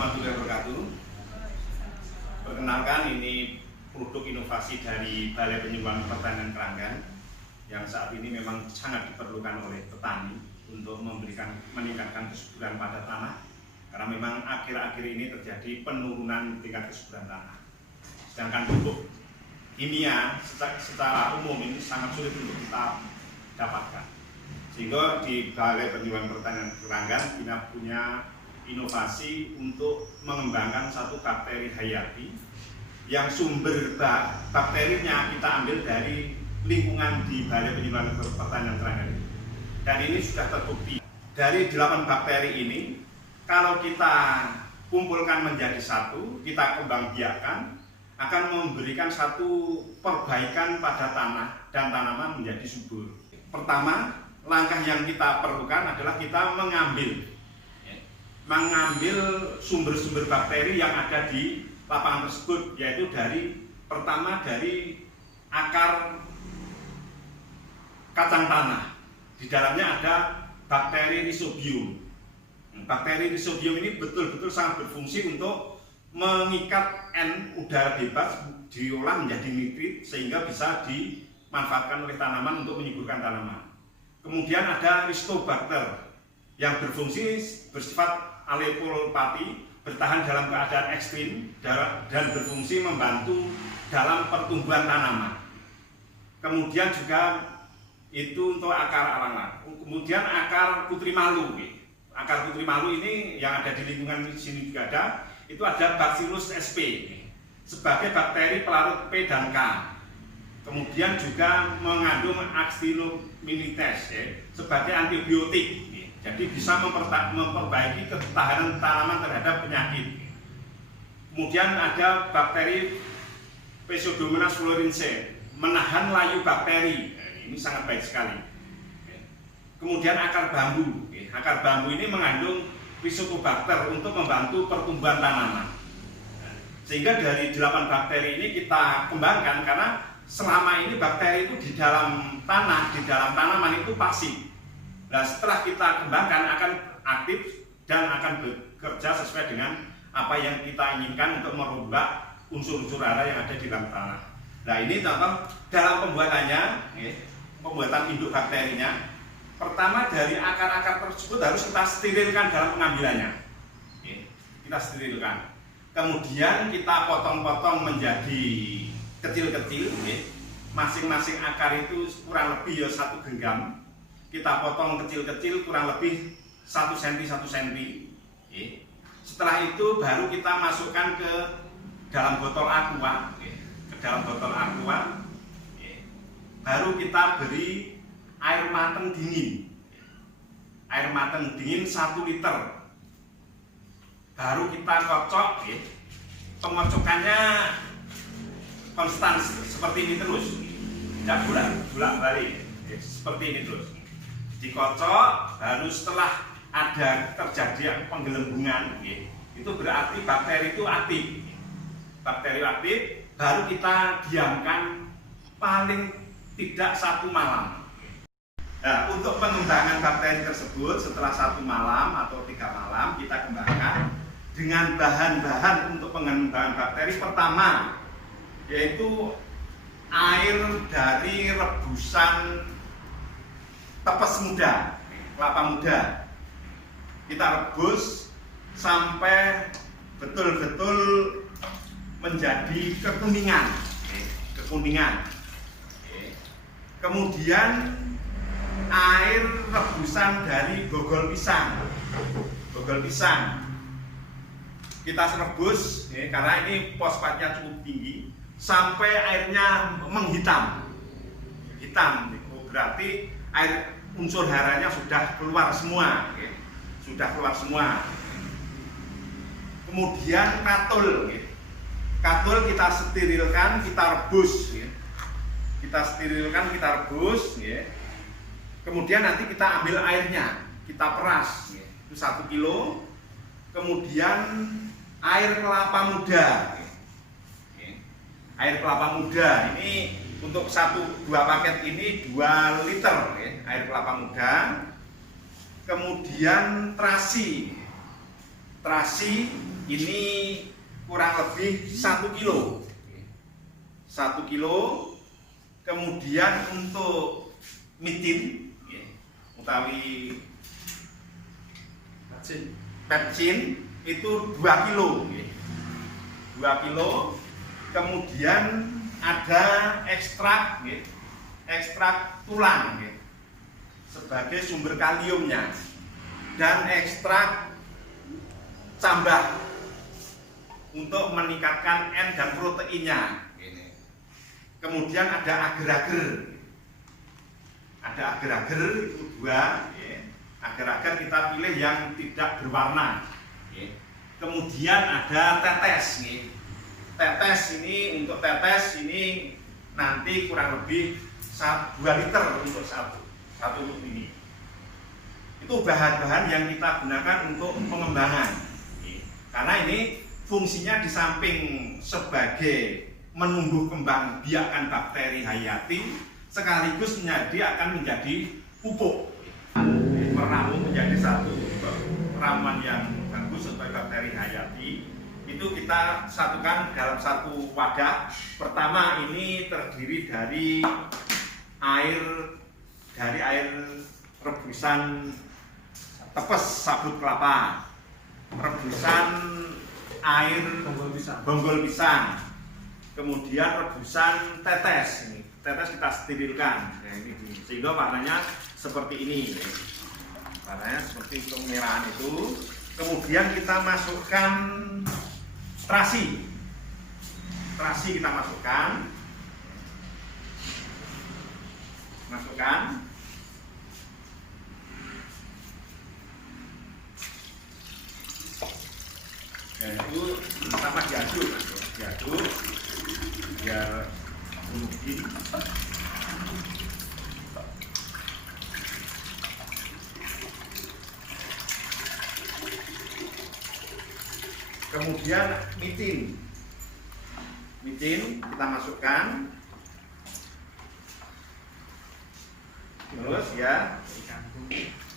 warahmatullahi wabarakatuh. Perkenalkan, ini produk inovasi dari Balai Penyuluhan Pertanian Keranggan yang saat ini memang sangat diperlukan oleh petani untuk meningkatkan kesuburan pada tanah, karena memang akhir-akhir ini terjadi penurunan tingkat kesuburan tanah. Sedangkan pupuk kimia secara umum ini sangat sulit untuk kita dapatkan. Sehingga di Balai Penyuluhan Pertanian Keranggan kita punya inovasi untuk mengembangkan satu bakteri hayati yang sumber bakterinya kita ambil dari lingkungan di Balai Penyuluhan Pertanian Keranggan. Dan ini sudah terbukti dari 8 bakteri ini, kalau kita kumpulkan menjadi satu, kita kembang biakan, akan memberikan satu perbaikan pada tanah dan tanaman menjadi subur. Pertama, langkah yang kita perlukan adalah kita mengambil sumber-sumber bakteri yang ada di lapangan tersebut, yaitu pertama dari akar kacang tanah. Di dalamnya ada bakteri Rhizobium. Bakteri Rhizobium ini betul-betul sangat berfungsi untuk mengikat udara bebas, diolah menjadi nitrit sehingga bisa dimanfaatkan oleh tanaman untuk menyuburkan tanaman. Kemudian ada Rizobacter yang berfungsi bersifat alepolopati, bertahan dalam keadaan ekstrim dan berfungsi membantu dalam pertumbuhan tanaman. Kemudian juga itu untuk akar alang-alang. Kemudian akar putri malu. Akar putri malu ini yang ada di lingkungan sini juga ada. Itu ada Bacillus sp sebagai bakteri pelarut P dan K. Kemudian juga mengandung Actinomycetes sebagai antibiotik. Jadi bisa memperbaiki ketahanan tanaman terhadap penyakit. Kemudian ada bakteri Pseudomonas fluorescens, menahan layu bakteri. Ini sangat baik sekali. Kemudian akar bambu. Akar bambu ini mengandung Rhizobacter untuk membantu pertumbuhan tanaman. Sehingga dari 8 bakteri ini kita kembangkan, karena selama ini bakteri itu di dalam tanah, di dalam tanaman itu pasif. Nah, setelah kita kembangkan akan aktif dan akan bekerja sesuai dengan apa yang kita inginkan untuk merubah unsur-unsur hara yang ada di dalam tanah. Nah, ini contoh dalam pembuatannya, pembuatan induk bakterinya. Pertama, dari akar-akar tersebut harus kita sterilkan dalam pengambilannya. Kita sterilkan. Kemudian kita potong-potong menjadi kecil-kecil. Masing-masing akar itu kurang lebih 1 genggam. Kita potong kecil-kecil kurang lebih 1 cm 1 cm. Setelah itu baru kita masukkan ke dalam botol aqua. Baru kita beri air mateng dingin. Air mateng dingin 1 liter. Baru kita kocok. Pengocokannya konstan seperti ini terus. Tidak bolak-balik. Seperti ini terus. Dikocok, baru setelah ada terjadi penggelembungan, itu berarti bakteri itu aktif. Bakteri aktif, baru kita diamkan paling tidak 1 malam. Nah, untuk pengembangan bakteri tersebut setelah 1 malam atau 3 malam kita kembangkan dengan bahan-bahan untuk pengembangan bakteri. Pertama, yaitu air dari rebusan tepes muda, kelapa muda. Kita rebus sampai betul-betul menjadi kekuningan. Kemudian air rebusan dari bogol pisang. Kita rebus, karena ini fosfatnya cukup tinggi, sampai airnya menghitam. Berarti air unsur haranya sudah keluar semua. Kemudian katul kita sterilkan, kita rebus. Kemudian nanti kita ambil airnya, kita peras. Itu 1 kilo. Kemudian air kelapa muda. Air kelapa muda ini untuk 2 paket ini 2 liter air kelapa muda. Kemudian terasi terasi ini kurang lebih 1 kilo. 1 kilo. Kemudian untuk micin utawi pepsin itu 2 kilo. 2 kilo. Kemudian ada ekstrak tulang sebagai sumber kaliumnya, dan ekstrak cambah untuk meningkatkan N dan proteinnya. Kemudian ada agar-agar. Ada agar-agar itu 2. Agar-agar kita pilih yang tidak berwarna. Kemudian ada tetes. Tetes ini, untuk tetes ini nanti kurang lebih 2 liter untuk satu ini. Itu bahan-bahan yang kita gunakan untuk pengembangan. Karena ini fungsinya di samping sebagai menumbuh kembang biakan bakteri hayati, sekaligus dia akan menjadi pupuk, meramu menjadi satu ramuan yang bagus sebagai bakteri hayati. Itu kita satukan dalam satu wadah. Pertama ini terdiri dari air rebusan tepes sabut kelapa, rebusan air bonggol pisang, kemudian rebusan tetes. Ini tetes kita sterilkan, sehingga warnanya seperti ini, warnanya seperti kemerahan itu. Kemudian kita masukkan terasi kita masukkan. Dan itu pertama diaduk biar mungkin. Kemudian micin kita masukkan. Terus ya,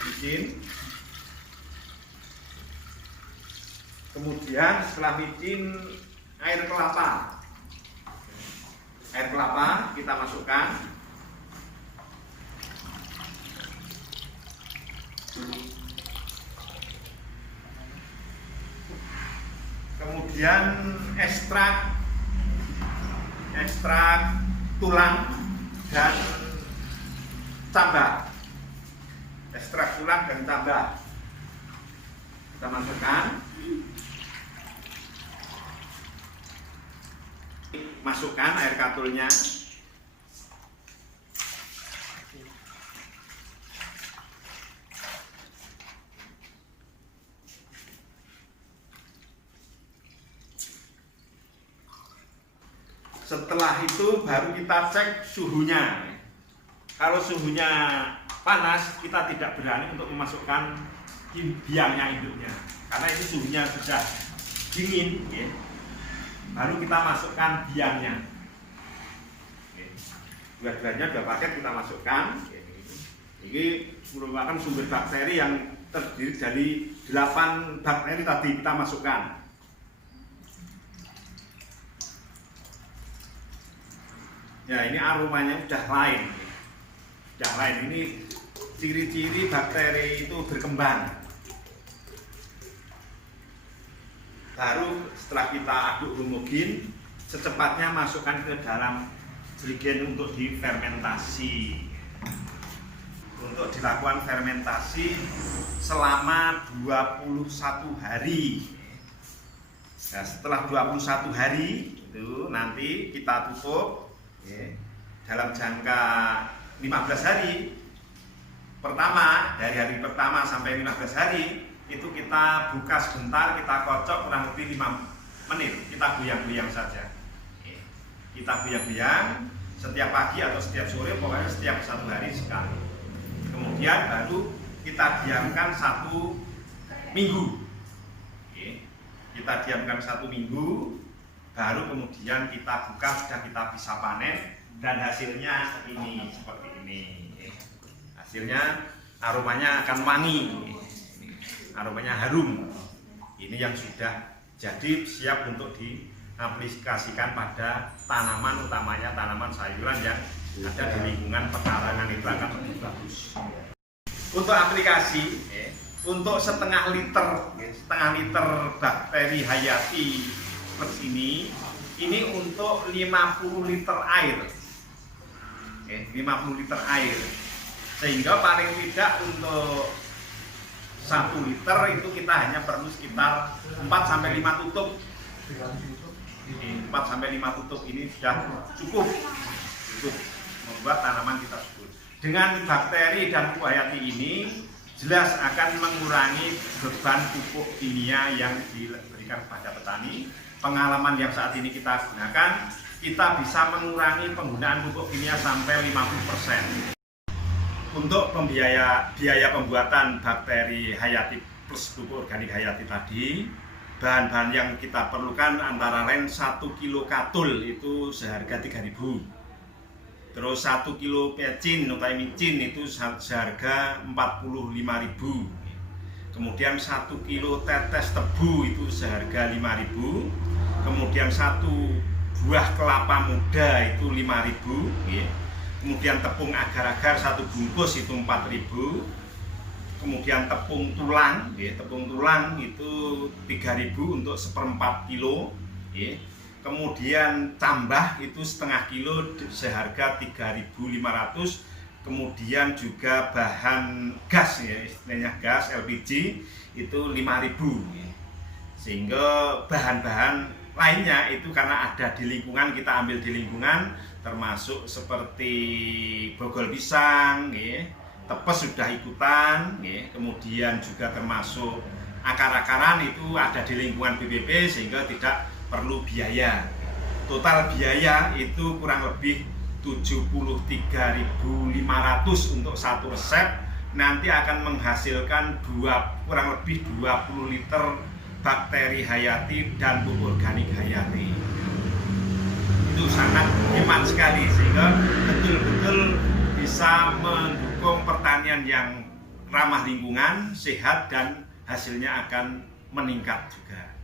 micin. Kemudian setelah micin, air kelapa kita masukkan. Kemudian ekstrak tulang dan cambah. Ekstrak tulang dan cambah kita masukkan. Masukkan air katulnya. Setelah itu baru kita cek suhunya. Kalau suhunya panas, kita tidak berani untuk memasukkan biangnya induknya, karena ini suhunya sudah dingin. Baru kita masukkan biangnya. Dua-duanya 2 paket kita masukkan. Ini merupakan sumber bakteri yang terdiri dari 8 bakteri tadi kita masukkan. Ya, ini aromanya udah lain. Ini ciri-ciri bakteri itu berkembang. Baru setelah kita aduk homogen, secepatnya masukkan ke dalam jerigen untuk difermentasi. Untuk dilakukan fermentasi selama 21 hari. Nah, setelah 21 hari itu nanti kita tutup dalam jangka 15 hari. Pertama, dari hari pertama sampai 15 hari itu kita buka sebentar, kita kocok kurang lebih 5 menit, kita goyang-goyang saja. Kita goyang-goyang setiap pagi atau setiap sore, pokoknya setiap 1 hari sekali. Kemudian baru kita diamkan 1 minggu. Kita diamkan 1 minggu, baru kemudian kita buka, sudah kita bisa panen, dan hasilnya ini seperti ini. Hasilnya aromanya akan wangi, aromanya harum. Ini yang sudah jadi siap untuk diaplikasikan pada tanaman, utamanya tanaman sayuran yang ada di lingkungan pekarangan, itu akan lebih bagus. Untuk aplikasi, untuk setengah liter bakteri hayati plus ini untuk 50 liter air. 50 liter air. Sehingga paling tidak untuk 1 liter itu kita hanya perlu sekitar 4-5 tutup. 4-5 tutup ini sudah cukup membuat tanaman kita subur. Dengan bakteri dan pupuk hayati ini jelas akan mengurangi beban pupuk kimia yang diberikan kepada petani. Pengalaman yang saat ini kita gunakan, kita bisa mengurangi penggunaan pupuk kimia sampai 50%. Untuk biaya pembuatan bakteri hayati plus pupuk organik hayati tadi, bahan-bahan yang kita perlukan antara lain 1 kilo katul itu seharga 3.000. Terus 1 kilo micin itu seharga 45.000. Kemudian 1 kilo tetes tebu itu seharga 5.000. Kemudian 1 buah kelapa muda itu 5.000. Kemudian tepung agar-agar 1 bungkus itu 4.000. Kemudian tepung tulang itu 3.000 untuk 1/4 kilo. Kemudian tambah itu setengah kilo seharga 3.500. Kemudian juga bahan gas, istilahnya gas LPG itu 5.000. Sehingga bahan-bahan lainnya itu karena ada di lingkungan, kita ambil di lingkungan, termasuk seperti bogol pisang, tepes sudah ikutan, kemudian juga termasuk akar-akaran itu ada di lingkungan BPP sehingga tidak perlu biaya. Total biaya itu kurang lebih 73.500 untuk 1 resep. Nanti akan menghasilkan kurang lebih 20 liter bakteri hayati dan pupuk organik hayati. Itu sangat hemat sekali sehingga betul-betul bisa mendukung pertanian yang ramah lingkungan, sehat, dan hasilnya akan meningkat juga.